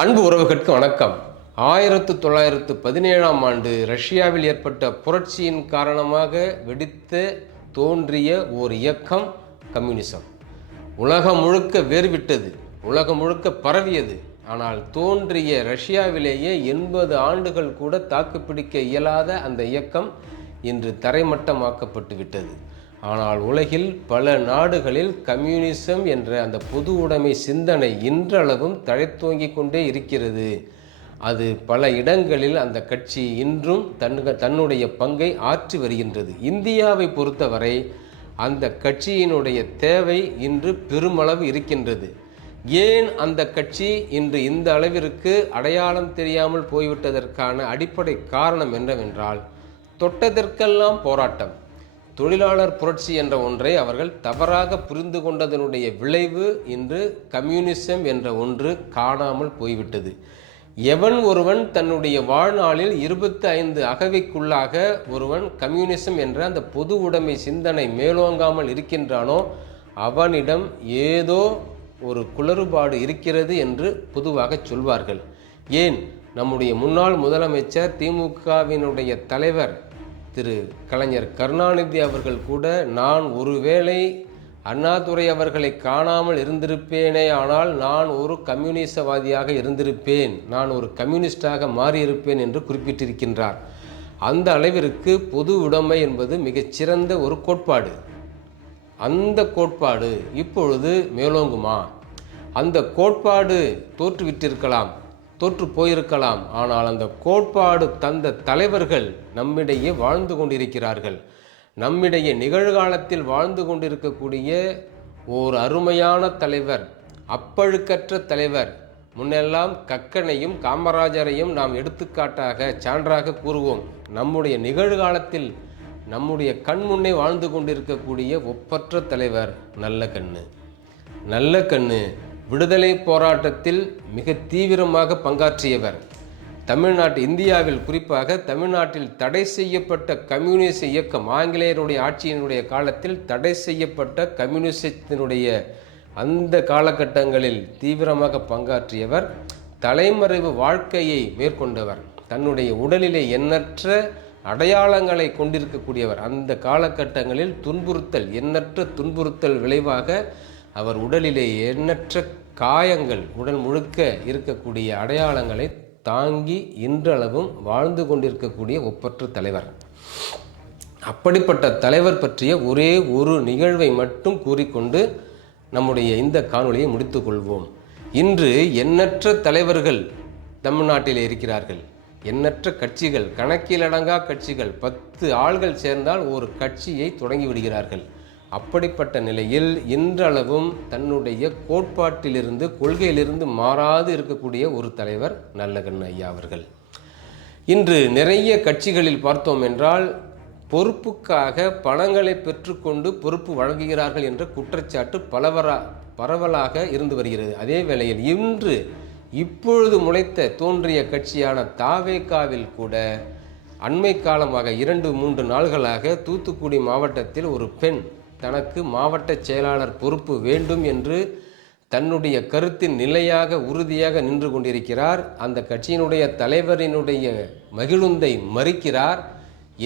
அன்பு உறவுகளுக்கு வணக்கம். ஆயிரத்து தொள்ளாயிரத்து பதினேழாம் ஆண்டு ரஷ்யாவில் ஏற்பட்ட புரட்சியின் காரணமாக வெடித்து தோன்றிய ஓர் இயக்கம் கம்யூனிசம். உலகம் முழுக்க வேர்விட்டது உலகம் முழுக்க பரவியது. ஆனால் தோன்றிய ரஷ்யாவிலேயே எண்பது ஆண்டுகள் கூட தாக்குப்பிடிக்க இயலாத அந்த இயக்கம் இன்று தரைமட்டமாக்கப்பட்டு விட்டது ஆனால் உலகில் பல நாடுகளில் கம்யூனிசம் என்ற அந்த பொது உடைமை சிந்தனை இன்றளவும் தழைத்தோங்கிக் கொண்டே இருக்கிறது. அது பல இடங்களில் அந்த கட்சி இன்றும் தன்னு தன்னுடைய பங்கை ஆற்றி வருகின்றது. இந்தியாவை பொறுத்தவரை அந்த கட்சியினுடைய தேவை இன்று பெருமளவு இருக்கின்றது. ஏன் அந்த கட்சி இன்று இந்த அளவிற்கு அடையாளம் தெரியாமல் போய்விட்டதற்கான அடிப்படை காரணம் என்னவென்றால் தொட்டதற்கெல்லாம் போராட்டம். தொழிலாளர் புரட்சி என்ற ஒன்றை அவர்கள் தவறாக புரிந்து கொண்டதனுடைய விளைவு இன்று கம்யூனிசம் என்ற ஒன்று காணாமல் போய்விட்டது. எவன் ஒருவன் தன்னுடைய வாழ்நாளில் இருபத்தி ஐந்து அகவைக்குள்ளாக ஒருவன் கம்யூனிசம் என்ற அந்த பொது உடைமை சிந்தனை மேலோங்காமல் இருக்கின்றானோ அவனிடம் ஏதோ ஒரு குளறுபாடு இருக்கிறது என்று பொதுவாக சொல்வார்கள். ஏன்? நம்முடைய முன்னாள் முதலமைச்சர் திமுகவினுடைய தலைவர் திரு கலைஞர் கருணாநிதி அவர்கள் கூட நான் ஒருவேளை அண்ணாதுரை அவர்களை காணாமல் இருந்திருப்பேனே ஆனால் நான் ஒரு கம்யூனிசவாதியாக இருந்திருப்பேன். நான் ஒரு கம்யூனிஸ்டாக மாறியிருப்பேன் என்று குறிப்பிட்டிருக்கின்றார். அந்த அளவிற்கு பொது உடைமை என்பது மிகச்சிறந்த ஒரு கோட்பாடு. அந்த கோட்பாடு இப்பொழுது மேலோங்குமா? அந்த கோட்பாடு தோற்றுவிட்டிருக்கலாம். தோற்று போயிருக்கலாம். ஆனால் அந்த கோட்பாடு தந்த தலைவர்கள் நம்மிடையே வாழ்ந்து கொண்டிருக்கிறார்கள். நம்மிடையே நிகழ்காலத்தில் வாழ்ந்து கொண்டிருக்கக்கூடிய ஓர் அருமையான தலைவர் அப்பழுக்கற்ற தலைவர் முன்னெல்லாம் கக்கனையும் காமராஜரையும் நாம் எடுத்துக்காட்டாக சான்றாக கூறுவோம். நம்முடைய நிகழ்காலத்தில் நம்முடைய கண் முன்னே வாழ்ந்து கொண்டிருக்கக்கூடிய ஒப்பற்ற தலைவர் நல்ல கண்ணு. நல்ல கண்ணு. விடுதலை போராட்டத்தில் மிக தீவிரமாக பங்காற்றியவர். தமிழ்நாட்டு இந்தியாவில் குறிப்பாக தமிழ்நாட்டில் தடை செய்யப்பட்ட கம்யூனிச இயக்கம் ஆங்கிலேயருடைய ஆட்சியினுடைய காலத்தில் தடை செய்யப்பட்ட கம்யூனிசத்தினுடைய அந்த காலகட்டங்களில் தீவிரமாக பங்காற்றியவர் தலைமறைவு வாழ்க்கையை மேற்கொண்டவர் தன்னுடைய உடலிலே எண்ணற்ற அடையாளங்களை கொண்டிருக்கக்கூடியவர். அந்த காலகட்டங்களில் துன்புறுத்தல் எண்ணற்ற துன்புறுத்தல் விளைவாக அவர் உடலிலே எண்ணற்ற காயங்கள் உடல் முழுக்க இருக்கக்கூடிய அடையாளங்களை தாங்கி இன்றளவும் வாழ்ந்து கொண்டிருக்கக்கூடிய ஒப்பற்ற தலைவர். அப்படிப்பட்ட தலைவர் பற்றிய ஒரே ஒரு நிகழ்வை மட்டும் கூறிக்கொண்டு நம்முடைய இந்த காணொலியை முடித்துக்கொள்வோம் இன்று எண்ணற்ற தலைவர்கள் தமிழ்நாட்டில் இருக்கிறார்கள். எண்ணற்ற கட்சிகள் கணக்கிலடங்கா கட்சிகள் பத்து ஆள்கள் சேர்ந்தால் ஒரு கட்சியை தொடங்கி விடுகிறார்கள். அப்படிப்பட்ட நிலையில் இன்றளவும் தன்னுடைய கோட்பாட்டிலிருந்து கொள்கையிலிருந்து மாறாது இருக்கக்கூடிய ஒரு தலைவர் நல்லகண்ண ஐயா அவர்கள். இன்று நிறைய கட்சிகளில் பார்த்தோம் என்றால் பொறுப்புக்காக பணங்களை பெற்றுக்கொண்டு பொறுப்பு வழங்குகிறார்கள் என்ற குற்றச்சாட்டு பலவரா பரவலாக இருந்து வருகிறது. அதே வேளையில் இன்று இப்பொழுது முளைத்த தோன்றிய கட்சியான தாவேகாவில் கூட அண்மை காலமாக இரண்டு மூன்று நாள்களாக தூத்துக்குடி மாவட்டத்தில் ஒரு பெண் தனக்கு மாவட்ட செயலாளர் பொறுப்பு வேண்டும் என்று தன்னுடைய கருத்தின் நிலையாக உறுதியாக நின்று கொண்டிருக்கிறார். அந்த கட்சியினுடைய தலைவரினுடைய மகிழுந்தை மறுக்கிறார்.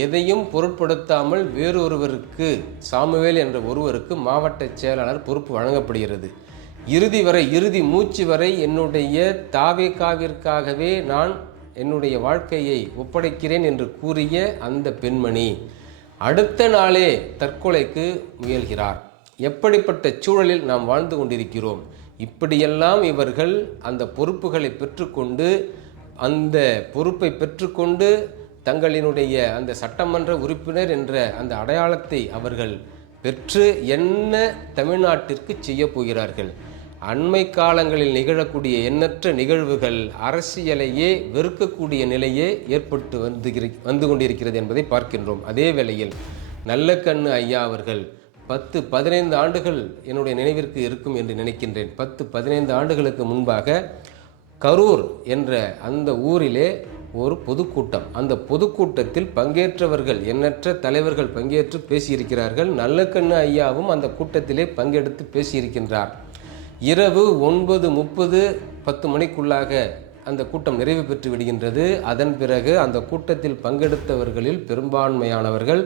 எதையும் பொருட்படுத்தாமல் வேறொருவருக்கு சாமுவேல் என்ற ஒருவருக்கு மாவட்ட செயலாளர் பொறுப்பு வழங்கப்படுகிறது. இறுதி வரை இறுதி மூச்சு வரை என்னுடைய தாவேக்காவிற்காகவே நான் என்னுடைய வாழ்க்கையை ஒப்படைக்கிறேன் என்று கூறிய அந்த பெண்மணி அடுத்த நாளே தற்கொலைக்கு முயல்கிறார். எப்படிப்பட்ட சூழலில் நாம் வாழ்ந்து கொண்டிருக்கிறோம்? இப்படியெல்லாம் இவர்கள் அந்த பொறுப்புகளை பெற்றுக்கொண்டு அந்த பொறுப்பை பெற்றுக்கொண்டு தங்களினுடைய அந்த சட்டமன்ற உறுப்பினர் என்ற அந்த அடையாளத்தை அவர்கள் பெற்று என்ன தமிழ்நாட்டிற்கு செய்ய போகிறார்கள்? அண்மை காலங்களில் நிகழக்கூடிய எண்ணற்ற நிகழ்வுகள் அரசியலையே வெறுக்கக்கூடிய நிலையே ஏற்பட்டு வந்து வந்து கொண்டிருக்கிறது என்பதை பார்க்கின்றோம். அதே வேளையில் நல்லக்கண்ணு ஐயா அவர்கள் பத்து பதினைந்து ஆண்டுகள் என்னுடைய நினைவிற்கு இருக்கும் என்று நினைக்கின்றேன். பத்து பதினைந்து ஆண்டுகளுக்கு முன்பாக கரூர் என்ற அந்த ஊரிலே ஒரு பொதுக்கூட்டம். அந்த பொதுக்கூட்டத்தில் பங்கேற்றவர்கள் எண்ணற்ற தலைவர்கள் பங்கேற்று பேசியிருக்கிறார்கள். நல்லக்கண்ணு ஐயாவும் அந்த கூட்டத்திலே பங்கெடுத்து பேசியிருக்கின்றார். இரவு ஒன்பது முப்பது பத்து மணிக்குள்ளாக அந்த கூட்டம் நிறைவு பெற்று விடுகின்றது. அதன் பிறகு அந்த கூட்டத்தில் பங்கெடுத்தவர்களில் பெரும்பான்மையானவர்கள்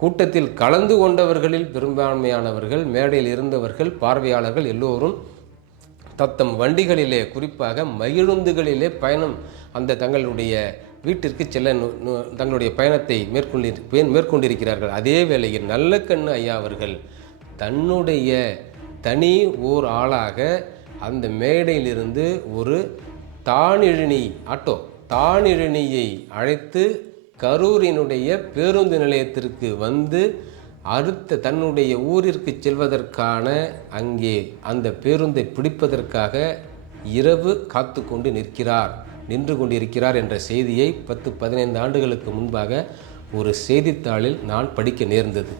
கூட்டத்தில் கலந்து கொண்டவர்களில் பெரும்பான்மையானவர்கள் மேடையில் இருந்தவர்கள் பார்வையாளர்கள் எல்லோரும் தத்தம் வண்டிகளிலே குறிப்பாக மகிழுந்துகளிலே பயணம் அந்த தங்களுடைய வீட்டிற்கு செல்ல தங்களுடைய பயணத்தை மேற்கொண்டி மேற்கொண்டிருக்கிறார்கள். அதே வேளையில் நல்ல கண்ணு ஐயா அவர்கள் தன்னுடைய தனி ஓர் ஆளாக அந்த மேடையிலிருந்து ஒரு தானிழனி ஆட்டோ தானிழனியை அழைத்து கரூரினுடைய பேருந்து நிலையத்திற்கு வந்து அடுத்த தன்னுடைய ஊரிற்கு செல்வதற்கான அங்கே அந்த பேருந்தை பிடிப்பதற்காக இரவு காத்து கொண்டு நிற்கிறார் நின்று கொண்டிருக்கிறார் என்ற செய்தியை பத்து பதினைந்து ஆண்டுகளுக்கு முன்பாக ஒரு செய்தித்தாளில் நான் படிக்க நேர்ந்தது.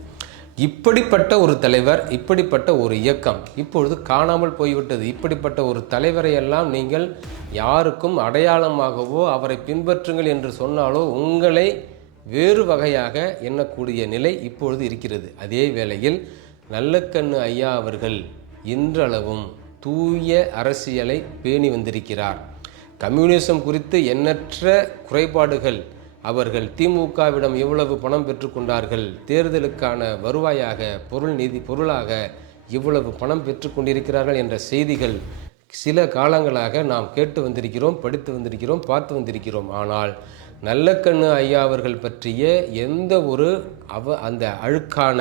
இப்படிப்பட்ட ஒரு தலைவர் இப்படிப்பட்ட ஒரு இயக்கம் இப்பொழுது காணாமல் போய்விட்டது. இப்படிப்பட்ட ஒரு தலைவரை எல்லாம் நீங்கள் யாருக்கும் அடையாளமாகவோ அவரை பின்பற்றுங்கள் என்று சொன்னாலோ உங்களை வேறு வகையாக எண்ணக்கூடிய நிலை இப்பொழுது இருக்கிறது. அதே வேளையில் நல்லக்கண்ணு ஐயா அவர்கள் இன்றளவும் தூய அரசியலை பேணி வந்திருக்கிறார். கம்யூனிசம் குறித்து எண்ணற்ற குறைபாடுகள் அவர்கள் திமுகவிடம் எவ்வளவு பணம் பெற்றுக்கொண்டார்கள். தேர்தலுக்கான வருவாயாக பொருள் நிதி பொருளாக இவ்வளவு பணம் பெற்றுக்கொண்டிருக்கிறார்கள் என்ற செய்திகள் சில காலங்களாக நாம் கேட்டு வந்திருக்கிறோம் படித்து வந்திருக்கிறோம் பார்த்து வந்திருக்கிறோம். ஆனால் நல்லக்கண்ணு ஐயா அவர்கள் பற்றிய எந்த ஒரு அவ அந்த அழுக்கான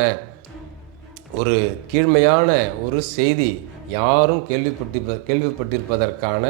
ஒரு கீழ்மையான ஒரு செய்தி யாரும் கேள்விப்பட்டு கேள்விப்பட்டிருப்பதற்கான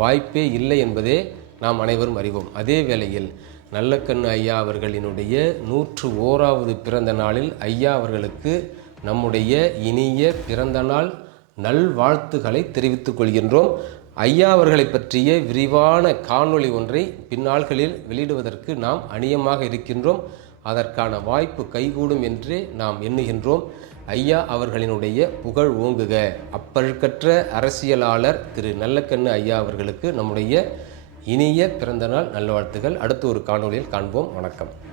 வாய்ப்பே இல்லை என்பதே நாம் அனைவரும் அறிவோம். அதே வேளையில் நல்லக்கண்ணு ஐயா அவர்களினுடைய நூற்று ஓராவது பிறந்த நாளில் ஐயா அவர்களுக்கு நம்முடைய இனிய பிறந்த நாள் நல்வாழ்த்துக்களை தெரிவித்துக் கொள்கின்றோம். ஐயா அவர்களை பற்றிய விரிவான காணொளி ஒன்றை பின்னாள்களில் வெளியிடுவதற்கு நாம் அணியமாக இருக்கின்றோம். அதற்கான வாய்ப்பு கைகூடும் என்றே நாம் எண்ணுகின்றோம். ஐயா அவர்களினுடைய புகழ் ஓங்குக. அப்பழுக்கற்ற அரசியலாளர் திரு நல்லக்கண்ணு ஐயா அவர்களுக்கு நம்முடைய இனிய பிறந்தநாள் நல்வாழ்த்துகள் அடுத்த ஒரு காணொளியில் காண்போம். வணக்கம்.